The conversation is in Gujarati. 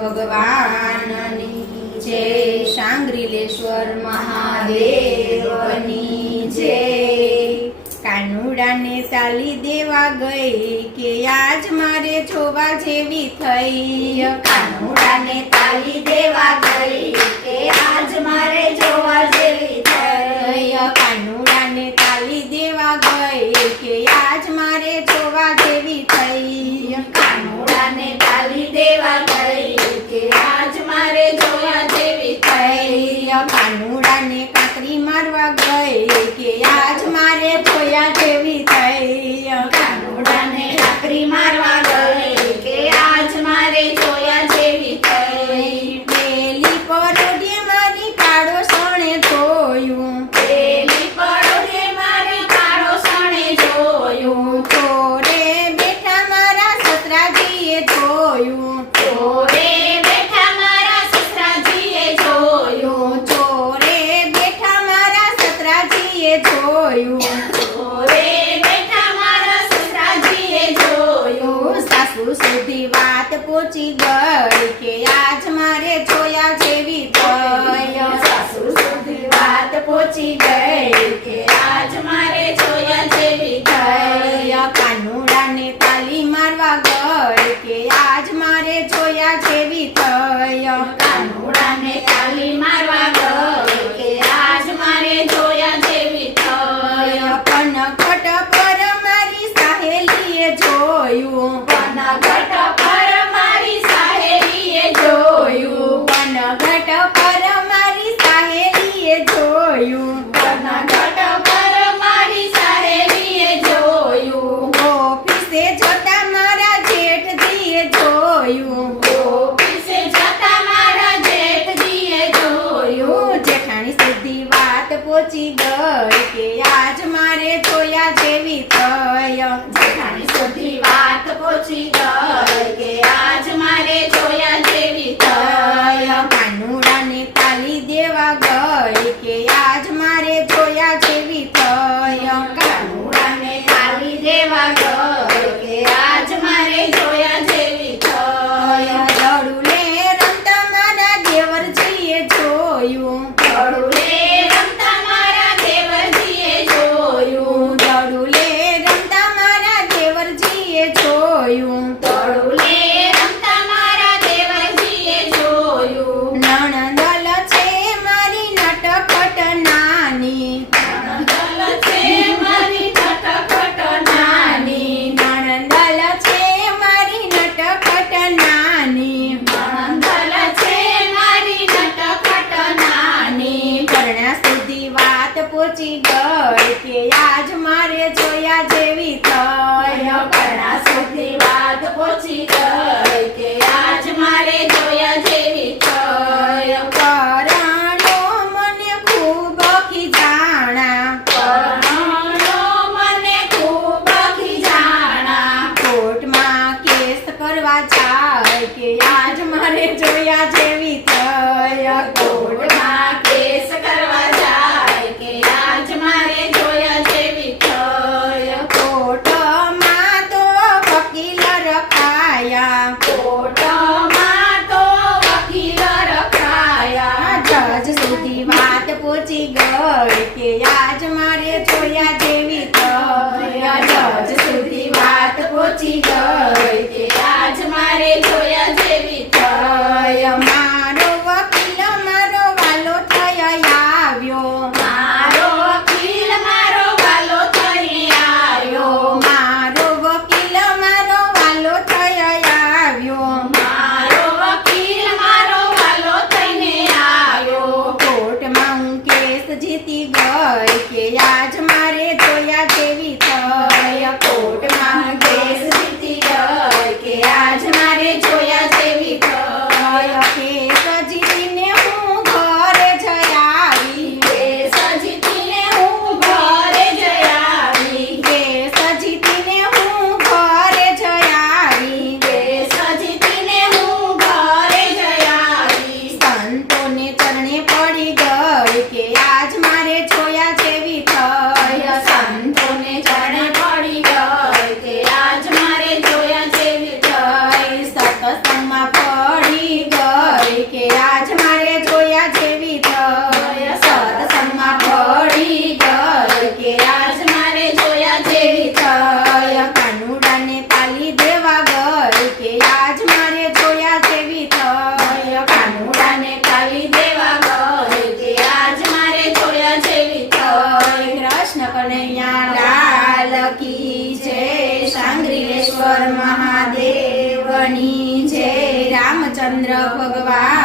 ભગવાનની જય, સાંગરીલેશ્વર મહાદેવની જય। કાનુડાને તાલી દેવા ગઈ કે આજ મારે જોવા જેવી થઈ। કાનુડાને તાલી દેવા ગઈ કે આજ મારે જોવા જેવી થઈ। કાનુડાને તાલી દેવા ગઈ કે આજ મારે જોવા જેવી થઈ। કાનુડાને તાલી દેવા ગઈ કે આજ મારે જોવા જેવી થઈ। કાનુડાને કાંકરી મારવા ગઈ કે આજ મારે જોયા જેવી થઈ। કાનુડાને કાંકરી મારવા ગઈ કે આજ મારે જોયા જેવી થઈ। પેલી પરોઢે મારી પાડોશણે જોયું, પેલી પરોઢે મારી પાડોશણે જોયું। ચોરે બેઠા મારા સસરાજીએ જોયું, ચોરે બેઠા મારા સસરાજીએ જોયું। ચોરે બેઠા મારા સસરાજીએ જોયું। ચોરે બેઠા મારા સસરાજીએ જોયું। સાસુ સુધી વાત પહોંચી ગઈ કે આજ મારે જોયા જેવી થઈ। સાસુ સુધી વાત પહોંચી ગઈ કે આજ મારે જોયા જેવી થઈ। કાનુડાને તાલી મારવા ગઈ કે આજ મારે જોયા જેવી થઈ। કાનુડાને તાલી મારવા ગઈ કે આજ મારે જોયા જેવી થઈ। પનઘટ પર મારી સહેલીએ જોયું, પનઘટ પર મારી સહેલીએ જોયું। પનઘટ પર મારી સહેલીએ જોયું। પનઘટ પર મારી સહેલીએ જોયું। ઓફિસે જતા મારા જેઠજીએ જોયું, ઓફિસે જતા મારા જેઠજીએ જોયું। જેઠાણી સુધી વાત પહોંચી ગઈ કે આજ મારે જોયા જેવી થઈ। જેઠાણી સુધી વાત પહોંચી ગઈ કે આજ મારે જોયા જેવી થઈ। કાનુડાને તાલી દેવા ગઈ કે આજ મારે જોયા જેવી થઈ। કાનુડાને તાલી દેવા ગઈ કે આજ મારે જોયા જેવી થઈ। દડુલે રમતા મારા દેવરજીએ જોયું, દડુલે રમતા મારા દેવરજીએ જોયું। દડુલે રમતા મારા દેવરજીએ જોયું। દડુલે રમતા મારા દેવરજીએ જોયું। નણંદલ છે મારી નટખટ નાની, નણંદલ છે મારી નટખટ નાની। નણંદલ છે મારી નટખટ નાની। નણંદલ છે મારી નટખટ નાની। પરણા સુધી વાત પહોંચી ગઈ કે આજ મારે જોયા જેવી થઈ। પરણા સુધી વાત પહોંચી ગઈ કે આજ મારે જોયા જેવી થઈ। પરણો મને ખૂબ ખીજાણા, પરણો મને ખૂબ ખીજાણા। કોર્ટમાં કેસ કરવા જાય કે આજ મારે જોયા જેવી થઈ। કોર્ટમાં કેસ કરવા જાય કે આજ મારે જોયા જેવી થઈ। કોર્ટમાં તો વકીલ રખાયા, કોર્ટમાં તો વકીલ રખાયા। જજ સુધી વાત પહોંચી ગઈ કે આજ મારે જોયા જેવી થઈ। જજ સુધી વાત પહોંચી ગઈ કે આજ મારે જોયા જેવી થઈ। મારો વકીલ મારો વાલો લાલ કી જય સાંગ્રેશ્વર મહાદેવની જય રામચંદ્ર ભગવાન